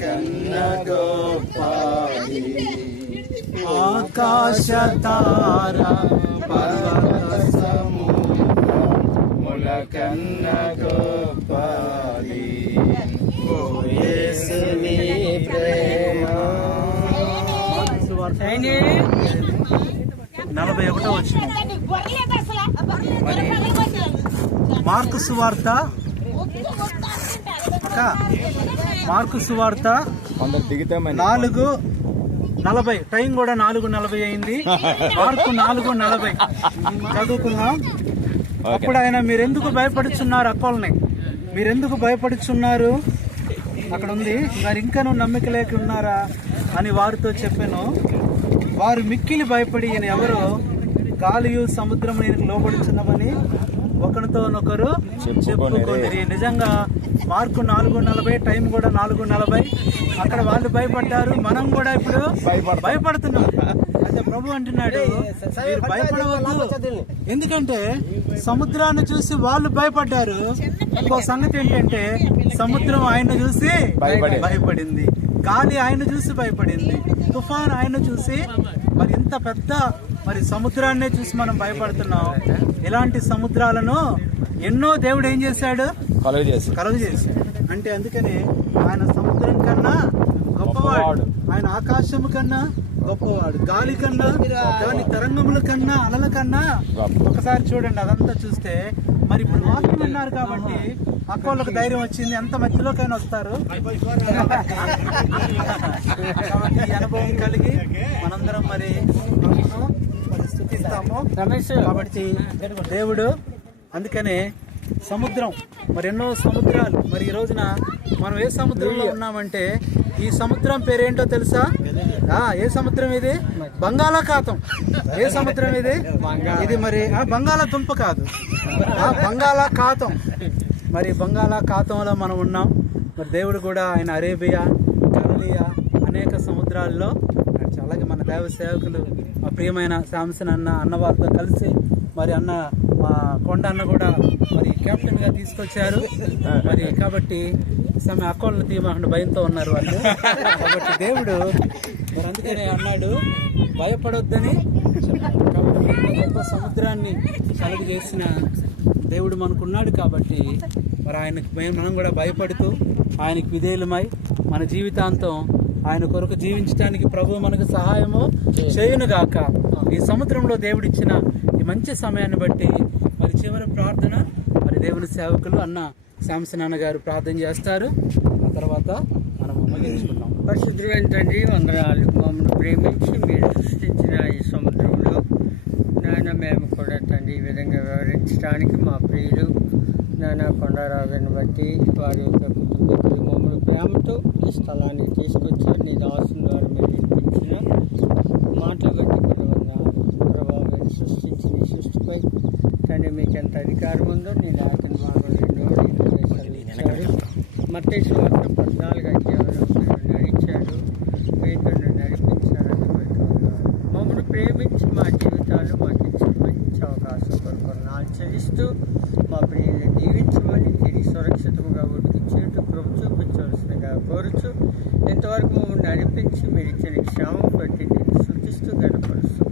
కన్న గొప్పది. ఆకాశ తార పర్వత సమూహముల కన్న గొప్పది. ఓ యేసుని ప్రేమ. 41వ వచనం. మరి మార్కు సువార్త మార్కు సువార్త 4:40. టైం కూడా 4:40 అయింది. మార్కు 4:40 చదువుకుందాం. అప్పుడు ఆయన, మీరెందుకు భయపడుచున్నారు, అక్కల్ని మీరెందుకు భయపడుచున్నారు, అక్కడ ఉంది, మరి ఇంకనూ నమ్మిక లేక ఉన్నారా అని వారితో చెప్పాను. వారు మిక్కిలి భయపడి, ఈయన ఎవరో, గాలియు సముద్రం ఈయనకు లోబడుచున్నామని ఒకరితోనొకరు చెప్పుకొని. నిజంగా మార్కు 4:40, టైం కూడా 4:40. అక్కడ వాళ్ళు భయపడ్డారు, మనం కూడా ఇప్పుడు భయపడుతున్నాం. అయితే ప్రభు అంటున్నాడు, మీరు భయపడవద్దు. ఎందుకంటే సముద్రాన్ని చూసి వాళ్ళు భయపడ్డారు. ఇంకో సంగతి ఏంటంటే, సముద్రం ఆయన చూసి భయపడింది, గాలి ఆయన చూసి భయపడింది, తుఫాన్ ఆయన చూసి. మరి ఇంత పెద్ద సముద్రాన్నే చూసి మనం భయపడుతున్నాం. ఇలాంటి సముద్రాలను ఎన్నో దేవుడు ఏం చేశాడు, కలుగు చేశాడు. అంటే అందుకనే ఆయన సముద్రం కన్నా గొప్పవాడు, ఆయన ఆకాశము కన్నా గొప్పవాడు, గాలి కన్నా, దాని తరంగముల కన్నా, అలల కన్నా. ఒకసారి చూడండి అదంతా చూస్తే. మరి ఇప్పుడు వాక్యం విన్నారు కాబట్టి అక్కలకు ధైర్యం వచ్చింది, ఎంత మధ్యలోకైనా వస్తారు. కాబట్టి ఈ అనుభవం కలిగి మనందరం మరి స్తుతిస్తాము. కాబట్టి దేవుడు అందుకనే సముద్రం, మరి ఎన్నో సముద్రాలు. మరి ఈ రోజున మనం ఏ సముద్రంలో ఉన్నామంటే, ఈ సముద్రం పేరేంటో తెలుసా? ఏ సముద్రం ఇది? బంగాళాఖాతం. ఏ సముద్రం ఇది? ఇది మరి బంగాళాదుంప కాదు, బంగాళాఖాతం. మరి బంగాళాఖాతంలో మనం ఉన్నాం. మరి దేవుడు కూడా ఆయన అరేబియా, గలిలియా అనేక సముద్రాల్లో. అలాగే మన దైవ సేవకులు, మా ప్రియమైన శాంసన్ అన్న వారితో కలిసి, మరి మా కొండ అన్న కూడా మరి కెప్టెన్ గా తీసుకొచ్చారు. మరి కాబట్టి సమయం అక్కలను తీయమని భయంతో ఉన్నారు వాళ్ళు. కాబట్టి దేవుడు మరి అందుకనే అన్నాడు, భయపడొద్దని. కాబట్టి గొప్ప సముద్రాన్ని కలుగు చేసిన దేవుడు మనకున్నాడు. కాబట్టి మరి ఆయనకు మనం కూడా భయపడుతూ ఆయనకు విధేయులమై మన జీవితాంతం ఆయన కొరకు జీవించడానికి ప్రభు మనకు సహాయము చేయునుగాక. ఈ సముద్రంలో దేవుడిచ్చిన ఈ మంచి సమయాన్ని బట్టి మరి చివరి ప్రార్థన మరి దేవుని సేవకులు అన్న శాంసన్ అన్న గారు ప్రార్థన చేస్తారు. ఆ తర్వాత మనం ముగించుకుంటాం. పరిశుద్ధులైన తండ్రి, వందనాలు. మమ్మల్ని ప్రేమించి మీరు సృష్టించిన ఈ సముద్రంలో నాయన మేము కూడా తండ్రి ఈ విధంగా వివరించడానికి మా ప్రియులు నాన్న కొండారావుని బట్టి వారి యొక్క కుటుంబకులు మమ్మల్ని ప్రేమతో ఈ స్థలాన్ని తీసుకొచ్చారు. నీ దాసుని ద్వారా మీరు వినిపించిన మాటలు బట్టి కూడా వందనాలు. ప్రభావం మీరు సృష్టించిన ఈ సృష్టిపై తండ్రి మీకు ఎంత అధికారం ఉందో నీ లేఖన భాగంలో ఎన్నో నిర్దేశాలు ఇచ్చారు. మత్తయి సువార్త 14 అధ్యాయంలో మీరు నడిచారు, పేతురును నడిపించారని బట్టి వందనాలు. మమ్మల్ని ప్రేమించి మా జీవితాలు మాకు ఇచ్చిన మంచి అవకాశం కొరకు వందనాలు చెల్లిస్తూ మా ప్రియుల్ని దీవించమని, తిరిగి సురక్షితంగా ఉడికి చేటు కృప చూపించవలసిందిగా కోరుచు, ఇంతవరకు మమ్మల్ని నడిపించి మీరు ఇచ్చిన క్షేమం బట్టి నేను శృతిస్తూ గణపరుస్తూ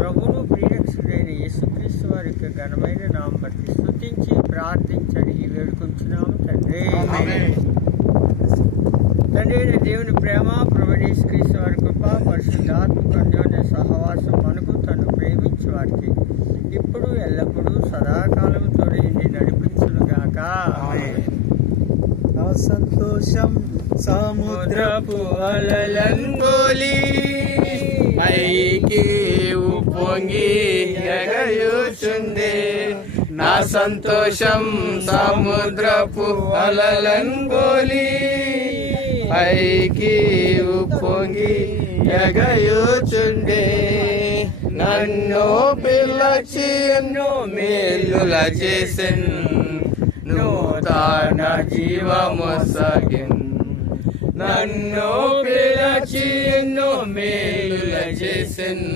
ప్రభువును ప్రియరక్షకుడైన యేసుక్రీస్తు వారి యొక్క ఘనమైన నామం బట్టి స్తుతించి ప్రార్థించని వేడుకుంటున్నాము తండ్రి. తండ్రి అయిన దేవుని ప్రేమ, ప్రభువైన యేసుక్రీస్తు వారి కృప, పరిశుద్ధాత్మక అన్యోన్య సహవాసం మనకు తను ప్రేమించి వారికి ఇప్పుడు ఎల్లప్పుడూ సదాకాలం తోడేండి నడిపించునుగాక. నా సంతోషం సముద్రపు అలలంగోలి పైకి ఉప్పొంగి ఎగయుచుండే. నా సంతోషం సముద్రపు అలలంగోలి పైకి ఉప్పొంగి ఎగయుచుండే. నన్ను పిలచి ఎన్నో మేలుల చేసెన్, నూతన జీవమొసగెన్. నన్ను పిలచి ఎన్నో మేలుల చేసెన్,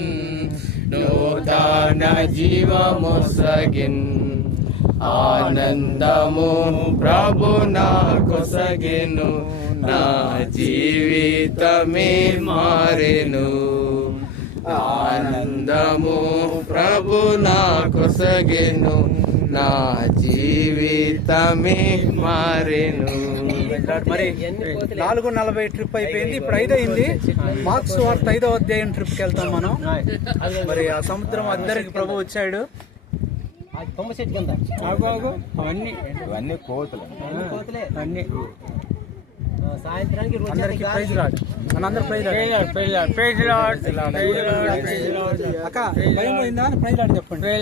నూతన జీవమొసగెన్. ఆనందము ప్రభు నా కొసగెను, నా జీవితమే మారెను. ఆనందము ప్రభు నా కొసగెను, నా జీవితమే మారెను. మరి 4:40 ట్రిప్ అయిపోయింది, ఇప్పుడు 5 అయింది. మార్క్స్ వార్త 5వ అధ్యాయం ట్రిప్కి వెళ్తాం మనం. మరి ఆ సముద్రం అందరికి ప్రభు వచ్చాడు. ఇవన్నీ కోతులు. సాయంత్రానికి అందరికి ప్రైజ్ రాడు అందరూ ప్రైజ్ అక్క భయం పోయిందా? ప్రైజ్ రాడు చెప్పండి.